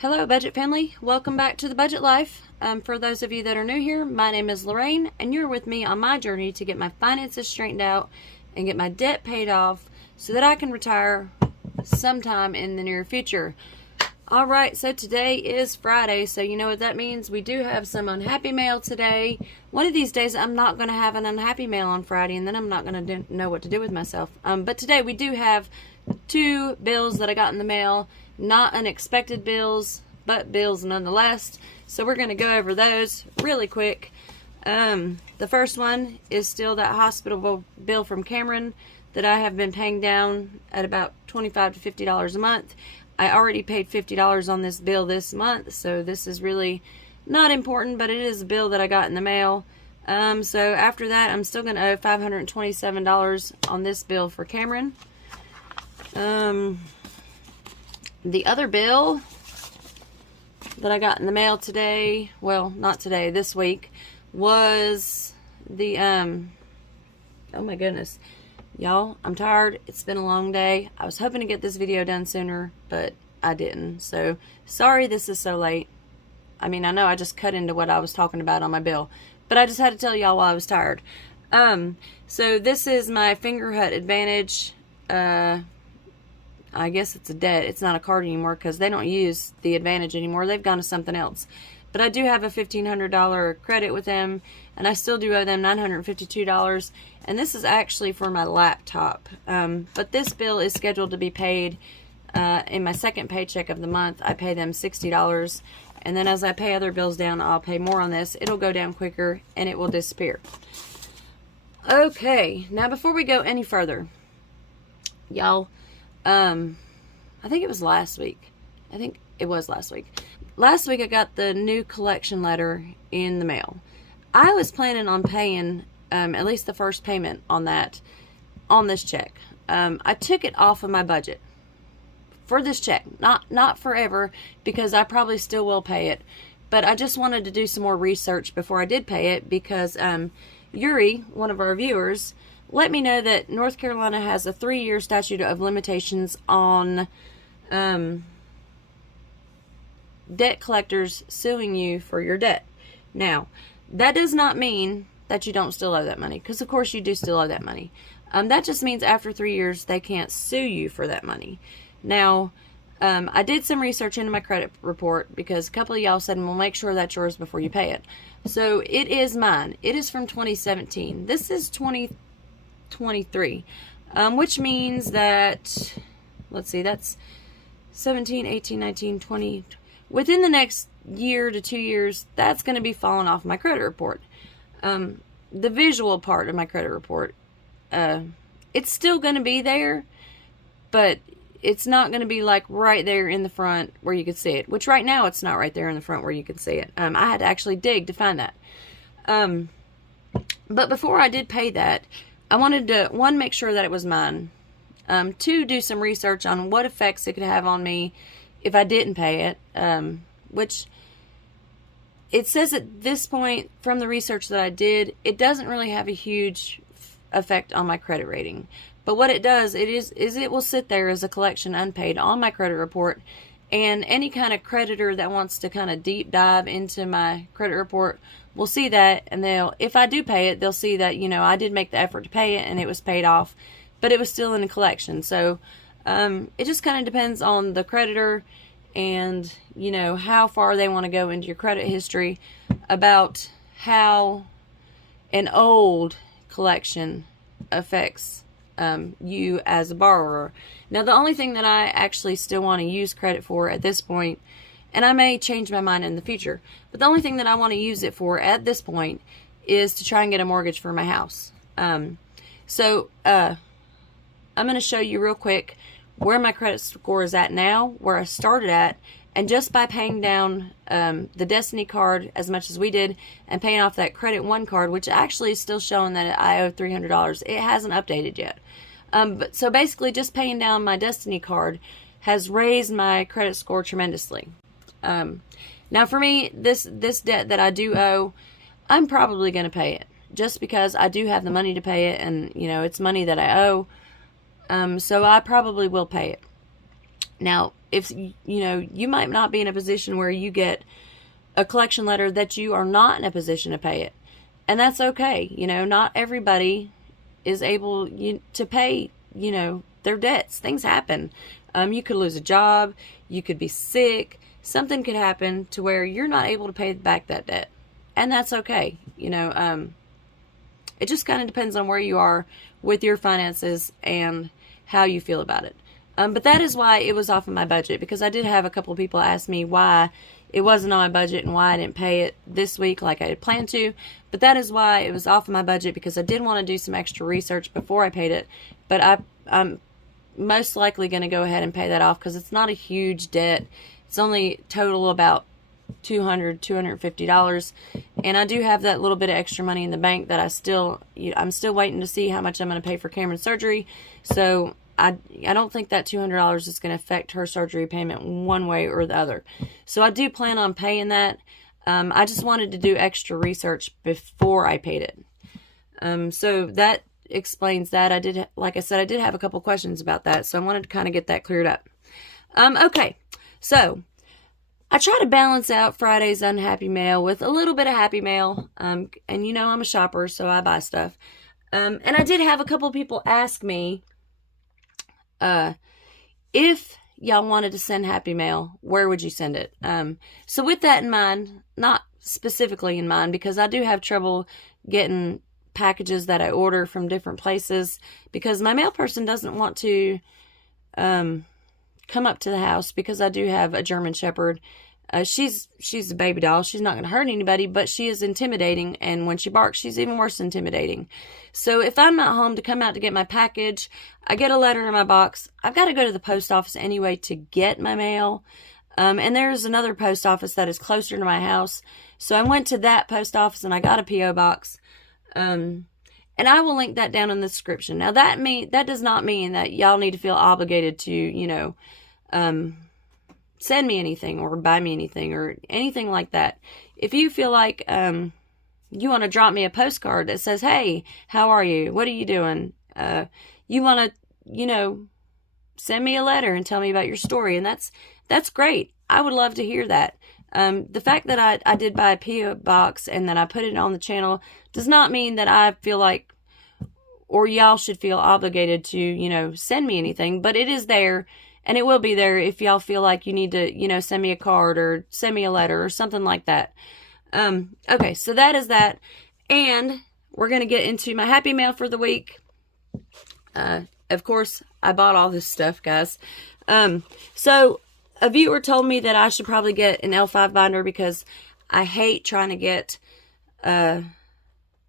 Hello, budget family. Welcome back to the Budget Life. For those of you that are new here, my name is Lorraine, and you're with me on my journey to get my finances straightened out and get my debt paid off so that I can retire sometime in the near future. All right, so today is Friday, so you know what that means. We do have some unhappy mail today. One of these days, I'm not going to have an unhappy mail on Friday, and then I'm not going to know what to do with myself. But today we do have two bills that I got in the mail. Not unexpected bills, but bills nonetheless. So we're going to go over those really quick. The first one is still that hospital bill from Cameron that I have been paying down at about $25 to $50 a month. I already paid $50 on this bill this month, so this is really not important, but it is a bill that I got in the mail. So after that, I'm still going to owe $527 on this bill for Cameron. The other bill that I got in the mail today, well, not today, this week, was the, oh my goodness. Y'all, I'm tired. It's been a long day. I was hoping to get this video done sooner, but I didn't. So, sorry this is so late. I mean, I know I just cut into what I was talking about on my bill, but I just had to tell y'all while I was tired. So this is my Fingerhut Advantage, I guess it's a debt. It's not a card anymore because they don't use the Advantage anymore. They've gone to something else. But I do have a $1,500 credit with them, and I still do owe them $952. And this is actually for my laptop. But this bill is scheduled to be paid in my second paycheck of the month. I pay them $60. And then as I pay other bills down, I'll pay more on this. It'll go down quicker, and it will disappear. Okay, now before we go any further, y'all, I think it was last week. I think it was last week. Last week I got the new collection letter in the mail. I was planning on paying at least the first payment on that, on this check. I took it off of my budget for this check. Not forever, because I probably still will pay it. But I just wanted to do some more research before I did pay it, because Yuri, one of our viewers, let me know that North Carolina has a 3-year statute of limitations on debt collectors suing you for your debt. Now, that does not mean that you don't still owe that money, because of course you do still owe that money. That just means after 3 years they can't sue you for that money. Now, I did some research into my credit report, because a couple of y'all said, well, make sure that's yours before you pay it. So it is mine. It is from 2017. This is 2023, which means that, let's see, that's 17, 18, 19, 20. Within the next year to 2 years, that's going to be falling off my credit report. The visual part of my credit report, it's still going to be there, but it's not going to be like right there in the front where you can see it, which right now it's not right there in the front where you can see it. I had to actually dig to find that. But before I did pay that, I wanted to, one, make sure that it was mine. Two, do some research on what effects it could have on me if I didn't pay it. Which, it says at this point, from the research that I did, it doesn't really have a huge effect on my credit rating. But what it does, is it will sit there as a collection unpaid on my credit report. And any kind of creditor that wants to kind of deep dive into my credit report will see that, and they'll, if I do pay it, they'll see that, you know, I did make the effort to pay it and it was paid off, but it was still in a collection. So it just kind of depends on the creditor and, you know, how far they want to go into your credit history about how an old collection affects you as a borrower. Now, the only thing that I actually still want to use credit for at this point, and I may change my mind in the future, but the only thing that I want to use it for at this point is to try and get a mortgage for my house. So I'm going to show you real quick where my credit score is at now, where I started at, and just by paying down the Destiny card as much as we did and paying off that Credit One card, which actually is still showing that I owe $300. It hasn't updated yet. But so basically just paying down my Destiny card has raised my credit score tremendously. Now for me, this debt that I do owe, I'm probably going to pay it just because I do have the money to pay it, and you know, it's money that I owe. So I probably will pay it. Now, if, you know, you might not be in a position where you get a collection letter that you are not in a position to pay it. And that's okay. You know, not everybody is able to pay, you know, their debts. Things happen. You could lose a job. You could be sick. Something could happen to where you're not able to pay back that debt. And that's okay. You know, it just kind of depends on where you are with your finances and how you feel about it. But that is why it was off of my budget, because I did have a couple of people ask me why it wasn't on my budget and why I didn't pay it this week like I had planned to. But that is why it was off of my budget, because I did want to do some extra research before I paid it. But I'm most likely going to go ahead and pay that off, because it's not a huge debt. It's only total about $250, and I do have that little bit of extra money in the bank that I'm still waiting to see how much I'm going to pay for Cameron's surgery. So I don't think that $200 is going to affect her surgery payment one way or the other. So I do plan on paying that. I just wanted to do extra research before I paid it. So that explains that. Like I said, I did have a couple questions about that, so I wanted to kind of get that cleared up. Okay, so I try to balance out Friday's unhappy mail with a little bit of happy mail. And you know, I'm a shopper, so I buy stuff. And I did have a couple people ask me, if y'all wanted to send happy mail, where would you send it? So with that in mind, not specifically in mind, because I do have trouble getting packages that I order from different places, because my mail person doesn't want to come up to the house, because I do have a German Shepherd. She's a baby doll. She's not going to hurt anybody, but she is intimidating, and when she barks, she's even worse intimidating. So if I'm not home to come out to get my package, I get a letter in my box, I've got to go to the post office anyway to get my mail. And there's another post office that is closer to my house. So I went to that post office and I got a P.O. box. And I will link that down in the description. Now that does not mean that y'all need to feel obligated to, you know, send me anything or buy me anything or anything like that. If you feel like you want to drop me a postcard that says, hey, how are you? What are you doing? You want to, you know, send me a letter and tell me about your story. And that's great. I would love to hear that. The fact that I did buy a P.O. box and that I put it on the channel does not mean that I feel like, or y'all should feel obligated to, you know, send me anything, but it is there. And it will be there if y'all feel like you need to, you know, send me a card or send me a letter or something like that. Okay, so that is that. And we're going to get into my happy mail for the week. Of course, I bought all this stuff, guys. So a viewer told me that I should probably get an L5 binder, because I hate trying to get, I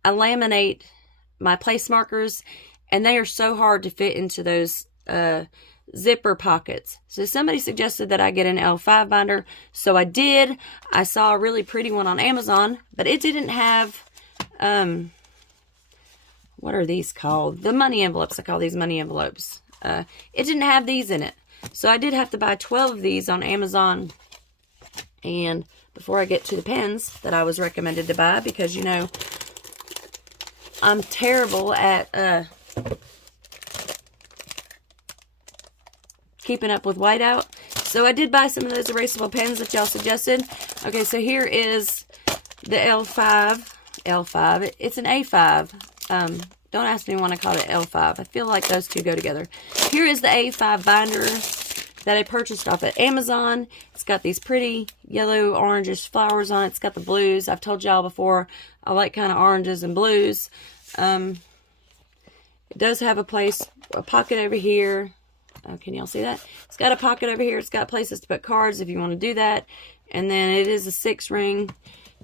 laminate my place markers, and they are so hard to fit into those, zipper pockets. So somebody suggested that I get an L5 binder. So I did. I saw a really pretty one on Amazon, but it didn't have, what are these called? The money envelopes. I call these money envelopes. It didn't have these in it. So I did have to buy 12 of these on Amazon. And before I get to the pens that I was recommended to buy, because, you know, I'm terrible at, keeping up with whiteout. So I did buy some of those erasable pens that y'all suggested. Okay, so here is the L5. It's an A5. Don't ask me when I call it L5. I feel like those two go together. Here is the A5 binder that I purchased off at Amazon. It's got these pretty yellow, orangish flowers on it. It's got the blues. I've told y'all before, I like kind of oranges and blues. It does have a pocket over here. Can y'all see that? It's got a pocket over here. It's got places to put cards if you want to do that. And then it is a 6-ring.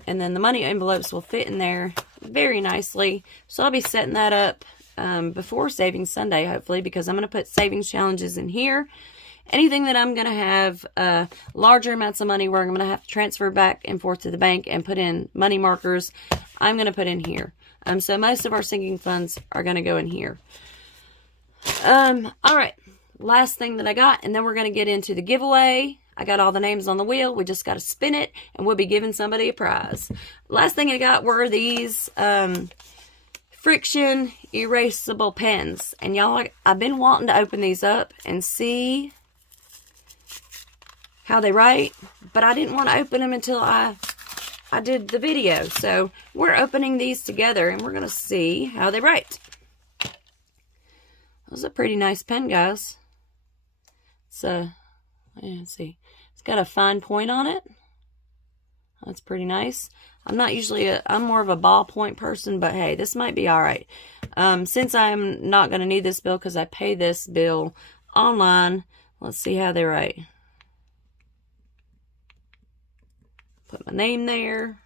And then the money envelopes will fit in there very nicely. So I'll be setting that up before Savings Sunday, hopefully, because I'm going to put savings challenges in here. Anything that I'm going to have larger amounts of money where I'm going to have to transfer back and forth to the bank and put in money markers, I'm going to put in here. So most of our sinking funds are going to go in here. All right. Last thing that I got, and then we're going to get into the giveaway. I got all the names on the wheel. We just got to spin it, and we'll be giving somebody a prize. Last thing I got were these friction erasable pens. And y'all, I've been wanting to open these up and see how they write, but I didn't want to open them until I did the video. So we're opening these together and we're going to see how they write. That was a pretty nice pen, guys. So, let's see. It's got a fine point on it. That's pretty nice. I'm not usually I'm more of a ballpoint person, but hey, this might be all right. Since I'm not going to need this bill because I pay this bill online, let's see how they write. Put my name there.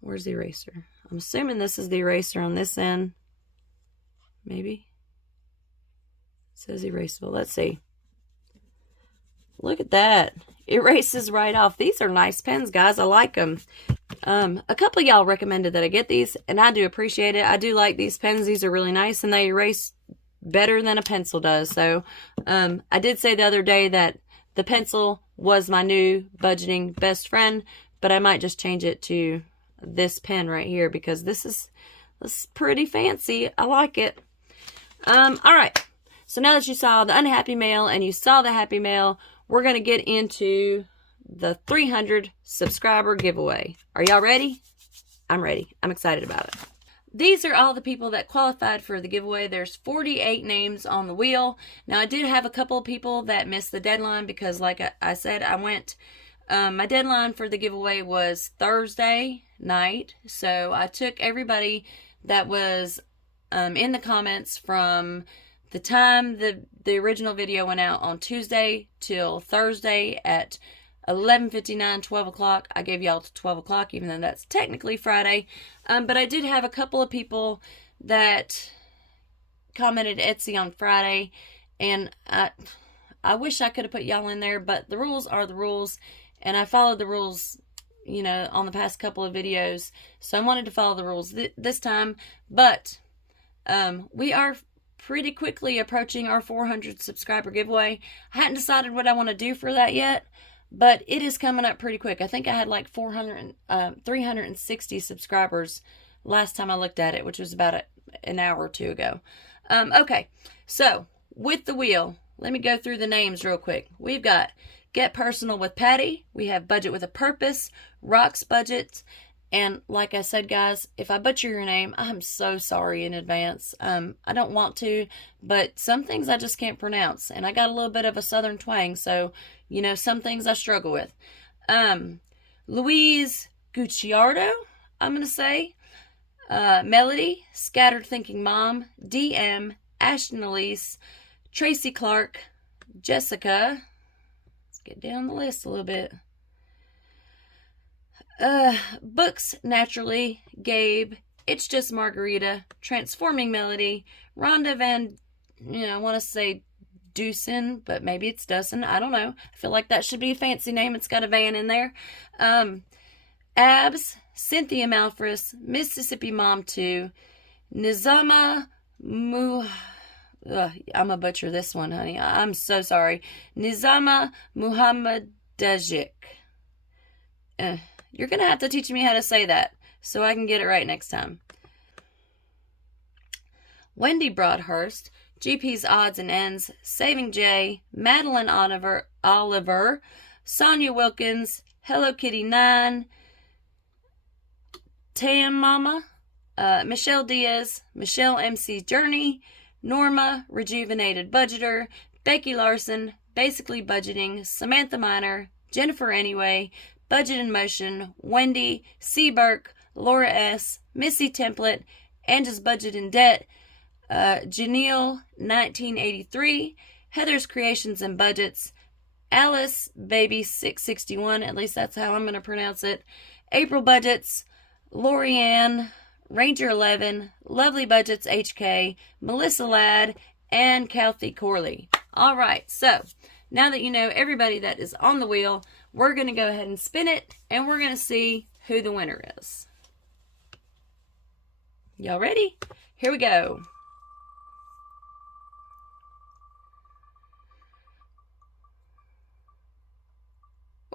Where's the eraser? I'm assuming this is the eraser on this end. Maybe. It says erasable. Let's see. Look at that. It erases right off. These are nice pens, guys. I like them. A couple of y'all recommended that I get these, and I do appreciate it. I do like these pens. These are really nice, and they erase better than a pencil does. So, I did say the other day that the pencil was my new budgeting best friend, but I might just change it to this pen right here because this is pretty fancy. I like it. All right. So now that you saw the unhappy mail and you saw the happy mail, we're going to get into the 300 subscriber giveaway. Are y'all ready? I'm ready. I'm excited about it. These are all the people that qualified for the giveaway. There's 48 names on the wheel. Now, I did have a couple of people that missed the deadline because, like I said, I went, my deadline for the giveaway was Thursday night. So I took everybody that was in the comments from the time the original video went out on Tuesday till Thursday at 11:59, 12 o'clock. I gave y'all to 12 o'clock, even though that's technically Friday. But I did have a couple of people that commented Etsy on Friday, and I wish I could have put y'all in there, but the rules are the rules, and I followed the rules, you know, on the past couple of videos, so I wanted to follow the rules this time. But we are pretty quickly approaching our 400 subscriber giveaway. I hadn't decided what I want to do for that yet, but it is coming up pretty quick. I think I had like 360 subscribers last time I looked at it, which was about an hour or two ago. Okay, so with the wheel, let me go through the names real quick. We've got Get Personal with Patty. We have Budget with a Purpose, Rocks Budget. And like I said, guys, if I butcher your name, I'm so sorry in advance. I don't want to, but some things I just can't pronounce. And I got a little bit of a southern twang, so, you know, some things I struggle with. Louise Gucciardo, I'm going to say. Melody, Scattered Thinking Mom, DM, Ashton Elise, Tracy Clark, Jessica. Let's get down the list a little bit. Books Naturally, Gabe, It's Just Margarita, Transforming Melody, Rhonda Van, I want to say Deucin, but maybe it's Dussin, I don't know. I feel like that should be a fancy name. It's got a van in there. Abs, Cynthia Malfris, Mississippi Mom 2, Nizama I'm a butcher this one, honey. I'm so sorry. Nizama Muhammadajic. You're going to have to teach me how to say that so I can get it right next time. Wendy Broadhurst, GP's Odds and Ends, Saving Jay, Madeline Oliver, Sonia Wilkins, Hello Kitty 9, Tam Mama, Michelle Diaz, Michelle MC Journey, Norma, Rejuvenated Budgeter, Becky Larson, Basically Budgeting, Samantha Miner, Jennifer Anyway, Budget in Motion, Wendy, C. Burke, Laura S., Missy Template, Angie's Budget in Debt, Janelle 1983, Heather's Creations and Budgets, Alice Baby 661, at least that's how I'm going to pronounce it, April Budgets, Lorianne, Ranger 11, Lovely Budgets HK, Melissa Ladd, and Kathy Corley. All right, so now that you know everybody that is on the wheel, we're going to go ahead and spin it, and we're going to see who the winner is. Y'all ready? Here we go.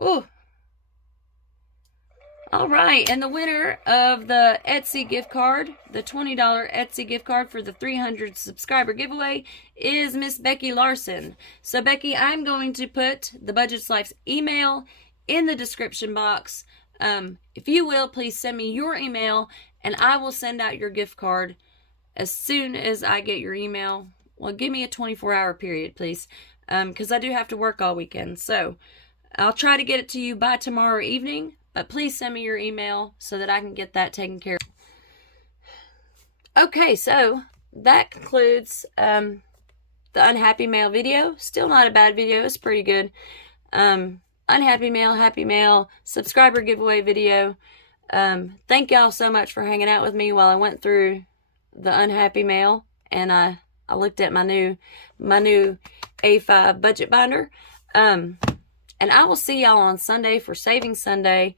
Ooh. All right, and the winner of the Etsy gift card, the $20 Etsy gift card for the 300 subscriber giveaway, is Miss Becky Larson. So Becky, I'm going to put the Budget's Life's email in the description box. If you will, please send me your email, and I will send out your gift card as soon as I get your email. Well, give me a 24-hour period, please, because I do have to work all weekend. So I'll try to get it to you by tomorrow evening, but please send me your email so that I can get that taken care of. Okay, so that concludes the Unhappy Mail video. Still not a bad video. It's pretty good. Unhappy Mail, Happy Mail, subscriber giveaway video. Thank y'all so much for hanging out with me while I went through the Unhappy Mail, and I looked at my new A5 budget binder. And I will see y'all on Sunday for Saving Sunday.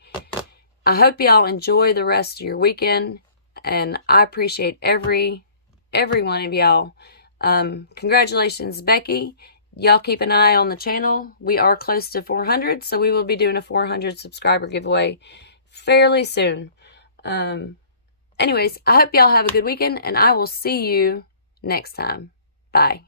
I hope y'all enjoy the rest of your weekend, and I appreciate every one of y'all. Congratulations, Becky. Y'all keep an eye on the channel. We are close to 400, so we will be doing a 400 subscriber giveaway fairly soon. Anyways, I hope y'all have a good weekend, and I will see you next time. Bye.